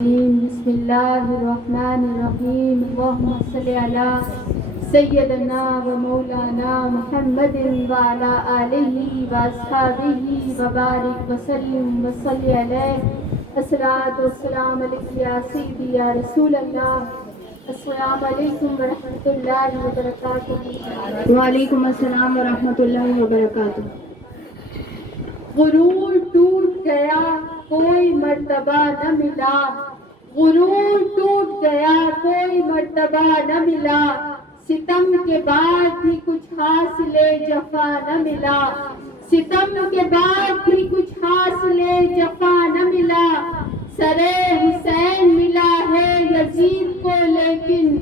بسم اللہ الرحمن الرحیم اللہم صلی علی سیدنا و مولانا محمد وعلی آلہ و اصحابہ وبارک وسلم وصلی علیہ الصلاۃ والسلام علیک یا سیدی یا رسول اللہ. السلام علیکم ورحمۃ اللہ وبرکاتہ. وعلیکم السلام ورحمۃ اللہ وبرکاتہ. غرور ٹوٹ گیا کوئی مرتبہ نہ ملا، غرور ٹوٹ گیا کوئی مرتبہ نہ ملا، ستم کے بعد بھی کچھ حاصل جفا نہ ملا، ستم کے بعد بھی کچھ حاصل جفا نہ ملا. سرے حسین ملا ہے یزید کو لیکن،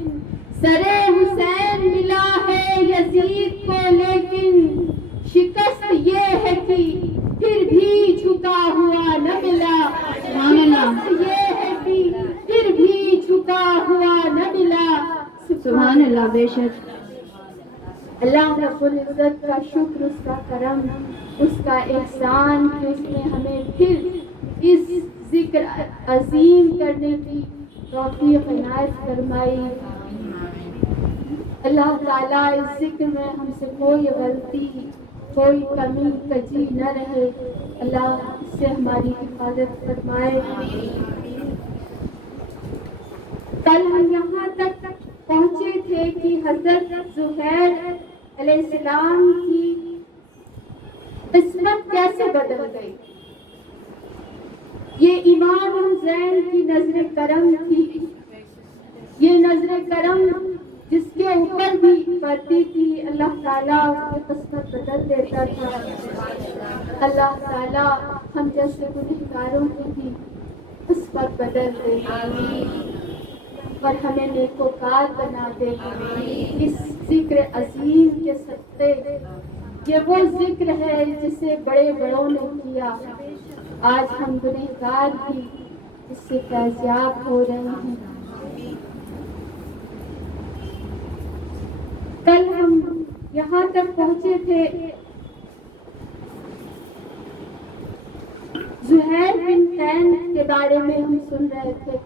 سرے حسین ملا ہے یزید کو لیکن، شکست یہ ہے کہ پھر بھی جھکا ہوا نہ ملا، شکست یہ ہے کہ پھر بھی جھکا ہوا نہ ملا. سبحان اللہ. بے شک اللہ رب العزت کا شکر، اس کا کرم، اس کا احسان کہ اس نے ہمیں پھر اس ذکر عظیم کرنے کی توفیق عنایت فرمائی. اللہ تعالیٰ اس ذکر میں ہم سے کوئی غلطی، کوئی کمی کجی نہ رہے. اللہ اس سے ہماری حفاظت فرمائے. کل ہم یہاں تک پہنچے تھے کہ حضرت زہیر علیہ السلام کی قسمت کیسے بدل گئی. یہ امام حسین کی نظر کرم تھی، یہ نظر کرم جس کے اوپر بھی پڑتی تھی اللہ تعالیٰ اس کی قسمت بدل دیتا تھا. اللہ تعالیٰ ہم جیسے گنہگاروں کی بھی قسمت بدل دے اور ہمیں نیکوکار بنا دے. اس ذکر عظیم کے صدقے، یہ وہ ذکر ہے جسے بڑے بڑوں نے کیا، آج ہم گنہگار بھی اس سے فیضیاب ہو رہے ہیں. کل ہم یہاں تک پہنچے تھے زہیر بن خین کے بارے میں ہم سن رہے تھے.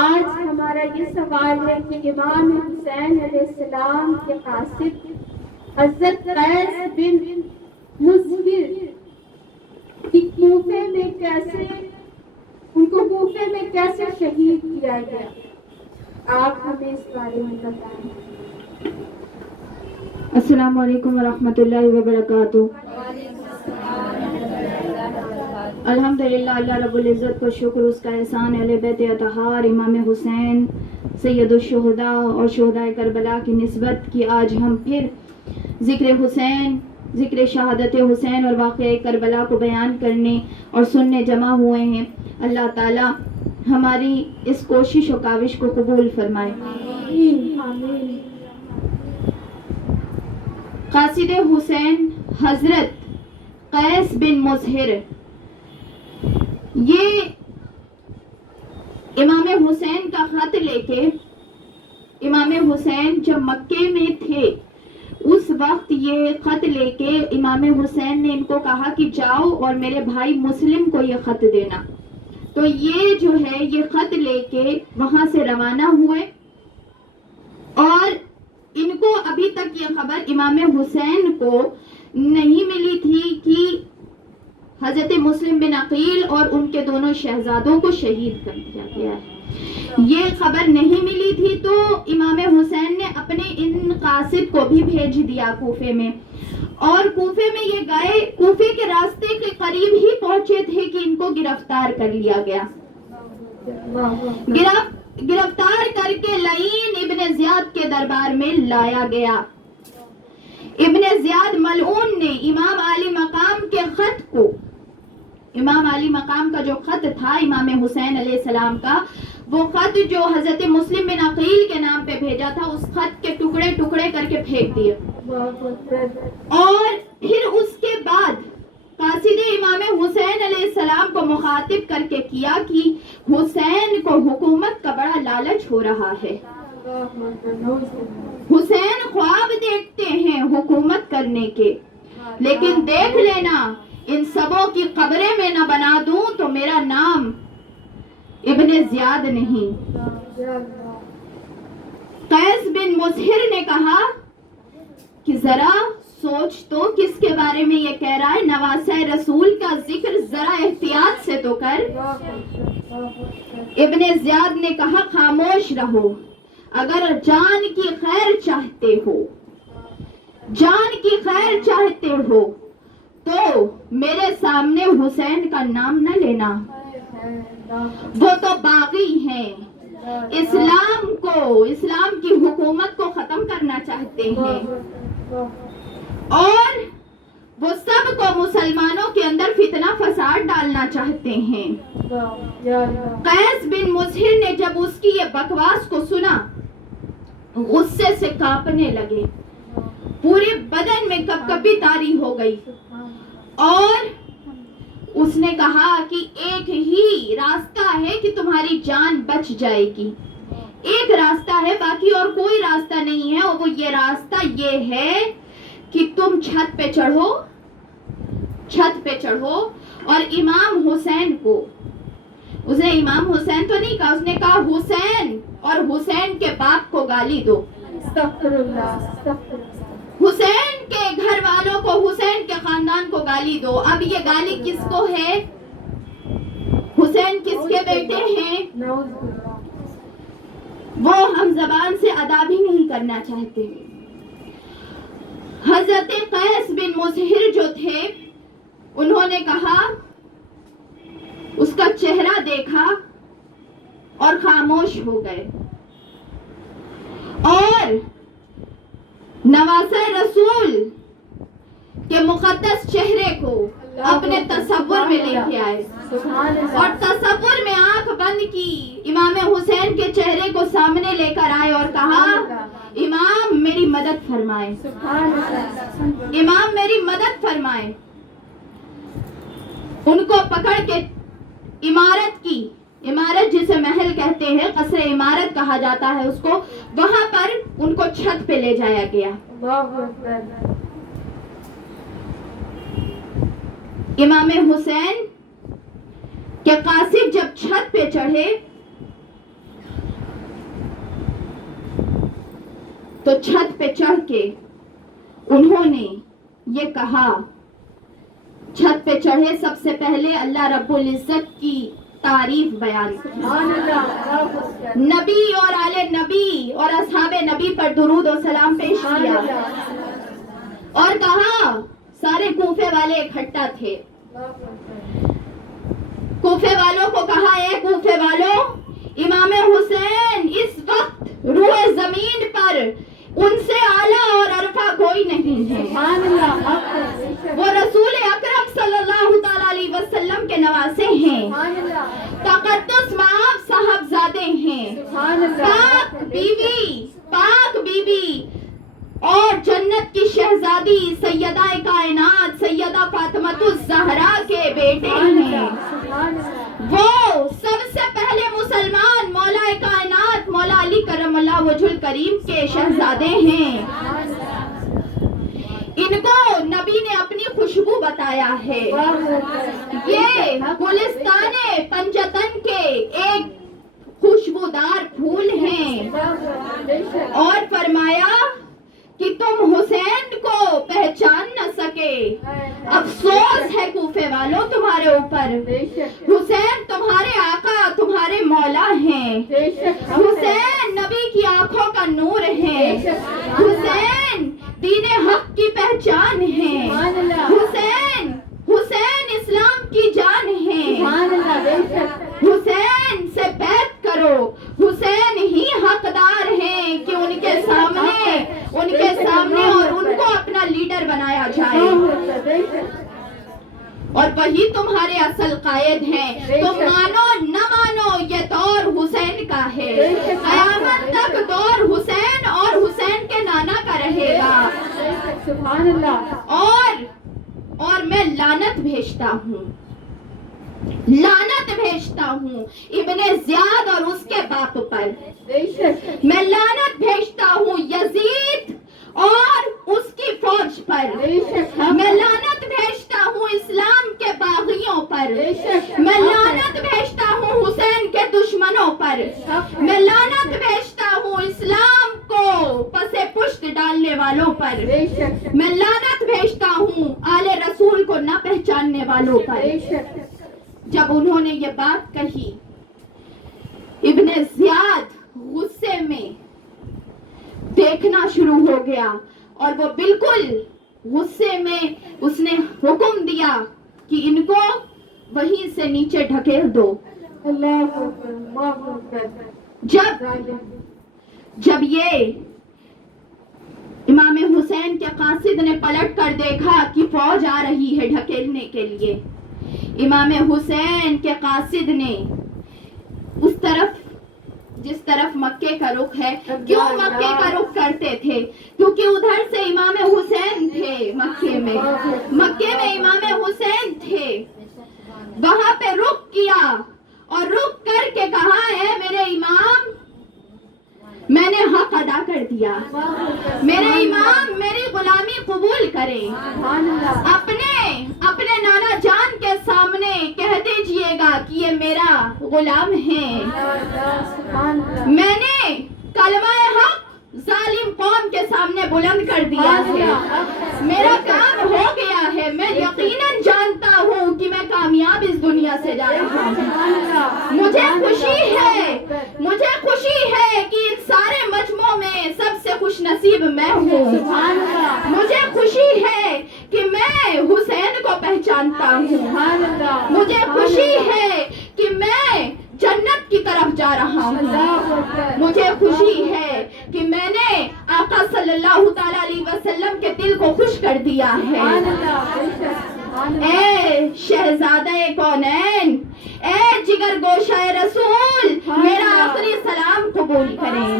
آج ہمارا یہ سوال ہے کہ امام حسین علیہ السلام کے قاصد حضرت قیس بن مظہر کی کوفے میں کیسے، ان کو کوفے میں کیسے شہید کیا گیا، آپ ہمیں اس بارے میں بتائیں. السلام علیکم ورحمۃ اللہ وبرکاتہ. الحمدللہ. اللہ رب العزت کو شکر، اس کا احسان اہل بیت اطہار امام حسین سید الشہداء اور شہداء کربلا کی نسبت کی آج ہم پھر ذکر حسین، ذکر شہادت حسین اور واقعہ کربلا کو بیان کرنے اور سننے جمع ہوئے ہیں. اللہ تعالی ہماری اس کوشش و کاوش کو قبول فرمائے. آمین. قاصد حسین حضرت قیس بن مظہر، یہ امام حسین کا خط لے کے، امام حسین جب مکے میں تھے اس وقت یہ خط لے کے امام حسین نے ان کو کہا کہ جاؤ اور میرے بھائی مسلم کو یہ خط دینا. تو یہ جو ہے یہ خط لے کے وہاں سے روانہ ہوئے اور ان کو ابھی تک یہ خبر امام حسین کو نہیں ملی تھی کہ حضرت مسلم بن عقیل اور ان کے دونوں شہزادوں کو شہید کر دیا گیا ہے. یہ خبر نہیں ملی تھی تو امام حسین نے اپنے ان قاصد کو بھی بھیج دیا کوفے میں، اور کوفے میں یہ گئے، کوفے کے راستے کے قریب ہی پہنچے تھے کہ ان کو گرفتار کر لیا گیا. گرفتار کر کے لعین ابن زیاد کے دربار میں لایا گیا. ابن زیاد ملعون نے امام علی مقام کے خط کو، امام علی مقام کا جو خط تھا امام حسین علیہ السلام کا، وہ خط جو حضرت مسلم بن عقیل کے نام پہ بھیجا تھا، اس خط کے ٹکڑے ٹکڑے کر کے پھینک دیے. اور پھر اس کے بعد قاصد امام حسین علیہ السلام کو مخاطب کر کے کیا کہ حسین کو حکومت کا بڑا لالچ ہو رہا ہے، حسین خواب دیکھتے ہیں حکومت کرنے کے، لیکن دیکھ لینا ان سبوں کی قبریں میں نہ بنا دوں تو میرا نام ابن زیاد نہیں. قیس بن مظہر نے کہا کہ ذرا سوچ تو کس کے بارے میں یہ کہہ رہا ہے, نواسہ رسول کا ذکر ذرا احتیاط سے تو کر. ابن زیاد نے کہا خاموش رہو, اگر جان کی خیر چاہتے ہو, جان کی خیر چاہتے ہو تو میرے سامنے حسین کا نام نہ لینا, وہ تو باغی ہیں, اسلام کو, اسلام کی حکومت کو ختم کرنا چاہتے ہیں اور وہ سب کو مسلمانوں کے اندر فتنہ فساد ڈالنا چاہتے ہیں. قیس بن مظہر نے جب اس کی یہ بکواس کو سنا غصے سے کانپنے لگے, پورے بدن میں کپکپی طاری ہو گئی اور اس نے کہا کہ ایک ہی راستہ ہے کہ تمہاری جان بچ جائے گی, ایک راستہ ہے, باقی اور کوئی راستہ نہیں ہے, اور وہ یہ راستہ یہ ہے کہ تم چھت پہ چڑھو, چھت پہ چڑھو اور امام حسین کو, اس نے امام حسین تو نہیں کہا, اس نے کہا حسین اور حسین کے باپ کو گالی دو, حسین کے گھر والوں کو, حسین کے خاندان کو گالی دو. اب یہ گالی کس کو ہے؟ حسین کس کے بیٹے ہیں؟ وہ ہم زبان سے ادا بھی نہیں کرنا چاہتے. حضرت قیس بن مظہر جو تھے انہوں نے کہا, اس کا چہرہ دیکھا اور خاموش ہو گئے اور نواسہ رسول کے مقدس چہرے کو اپنے تصور میں لے کے آئے اور تصور میں آنکھ بند کی, امام حسین کے چہرے کو سامنے لے کر آئے اور کہا امام میری مدد فرمائے, امام میری مدد فرمائے. ان کو پکڑ کے عمارت کی, عمارت جسے محل کہتے ہیں, قصر عمارت کہا جاتا ہے اس کو, وہاں پر ان کو چھت پہ لے جایا گیا. امام حسین کے قاصد جب چھت پہ چڑھے تو چھت پہ چڑھ کے انہوں نے یہ کہا, چھت پہ چڑھے سب سے پہلے اللہ رب العزت کی تعریف بیان کی, نبی اور آل نبی اور اصحاب نبی پر درود و سلام پیش کیا اور کہا, سارے کوفے والے اکٹھا تھے, کوفے والوں کو کہا, اے کوفے والوں, امام حسین اس وقت روح زمین پر ان سے اعلیٰ اور عرفہ کوئی نہیں ہے, وہ رسول اکرم صلی اللہ تعالی علیہ وسلم کے نواسے ہیں, تقدس مآب صاحبزادے ہیں, پاک بی بی اور جنت کی شہزادی سیدہ کائنات سیدہ فاطمۃ الزہرا کے بیٹے ہیں. وہ سب سے پہلے مسلمان مولا کائنات مولا علی کرم اللہ وجہ الکریم کے شہزادے ہیں. ان کو نبی نے اپنی خوشبو بتایا ہے, یہ گلستان پنجتن کے ایک خوشبودار پھول ہیں, اور فرمایا کہ تم حسین کو پہچان نہ سکے, افسوس ہے کوفے والوں تمہارے اوپر, حسین تمہارے آقا تمہارے مولا ہیں, حسین نبی کی آنکھوں کا نور ہے, حسین دین حق کی پہچان ہے, حسین اسلام کی جان ہے, حسین سے بیعت کرو, حسین ہی حقدار ہیں کہ ان کے سامنے اور ان کو اپنا لیڈر بنایا جائے, اور وہی تمہارے اصل قائد ہیں. تم مانو نہ مانو یہ دور حسین کا ہے, قیامت تک دور حسین اور حسین کے نانا کا رہے گا. اور میں لعنت بھیجتا ہوں, لعنت بھیجتا ہوں ابن زیاد اور اس کے باپ پر, میں لعنت بھیجتا ہوں یزید اور اس کی فوج پر, میں لعنت بھیجتا ہوں اسلام کے باغیوں پر, میں لعنت بھیجتا ہوں حسین کے پر، میں لعنت بھیجتا ہوں اسلام کو پسے پشت ڈالنے والوں پر، بے شک میں لعنت بھیجتا ہوں آل رسول کو نہ پہچاننے والوں پر۔ بے شک جب انہوں نے یہ بات کہی، ابن زیاد غصے میں دیکھنا شروع ہو گیا اور وہ بالکل غصے میں اس نے حکم دیا کہ ان کو وہیں سے نیچے ڈھکیل دو۔ اللہ اکبر اللہ اکبر۔ جب یہ امام حسین کے قاصد نے پلٹ کر دیکھا کہ فوج آ رہی ہے ڈھکیلنے کے لیے، امام حسین کے قاصد نے اس طرف جس طرف مکے کا رخ ہے، کیوں مکے کا رخ کرتے تھے؟ کیونکہ ادھر سے امام حسین تھے، مکے میں امام حسین تھے، وہاں پہ رخ کیا اور رخ کر کے کہا ہے میرے امام میں نے حق ادا کر دیا، میرے امام میری غلامی قبول کریں، اپنے نانا جان کے سامنے کہہ دیجئے گا کہ یہ میرا غلام ہے، میں نے کلمہ حق ظالم قوم کے سامنے بلند کر دیا ہے، میرا کام ہو گیا ہے، میں یقیناً جانتا ہوں کہ میں کامیاب اس دنیا سے جا رہا ہوں۔ مجھے خوشی ہے کہ ان سارے مجموعوں میں سب سے خوش نصیب میں ہوں، مجھے خوشی ہے کہ میں حسین کو پہچانتا ہوں، مجھے خوشی ہے کہ میں جنت کی طرف جا رہا ہوں، مجھے خوشی ہے کہ میں نے آقا صلی اللہ تعالی علیہ وسلم کے دل کو خوش کر دیا ہے۔ اے شہزادہ کونین، اے جگر گوشہ رسول، میرا آخری سلام قبول کریں۔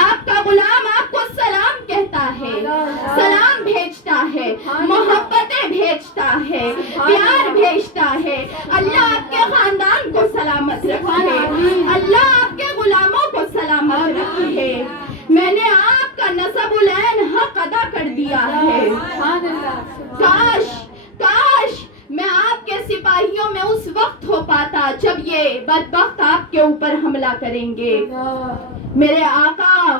آپ کا غلام آپ کو سلام کہتا ہے، سلام بھیجتا ہے، محبتیں بھیجتا ہے، پیار بھیجتا ہے۔ اللہ آپ کے خاندان کو سلامت رکھے، اللہ آپ کے غلاموں کو سلامت رکھے۔ میں نے آپ کا نسب العین حق ادا کر دیا ہے۔ کاش میں آپ کے سپاہیوں میں اس وقت ہو پاتا جب یہ بدبخت آپ کے اوپر حملہ کریں گے۔ میرے آقا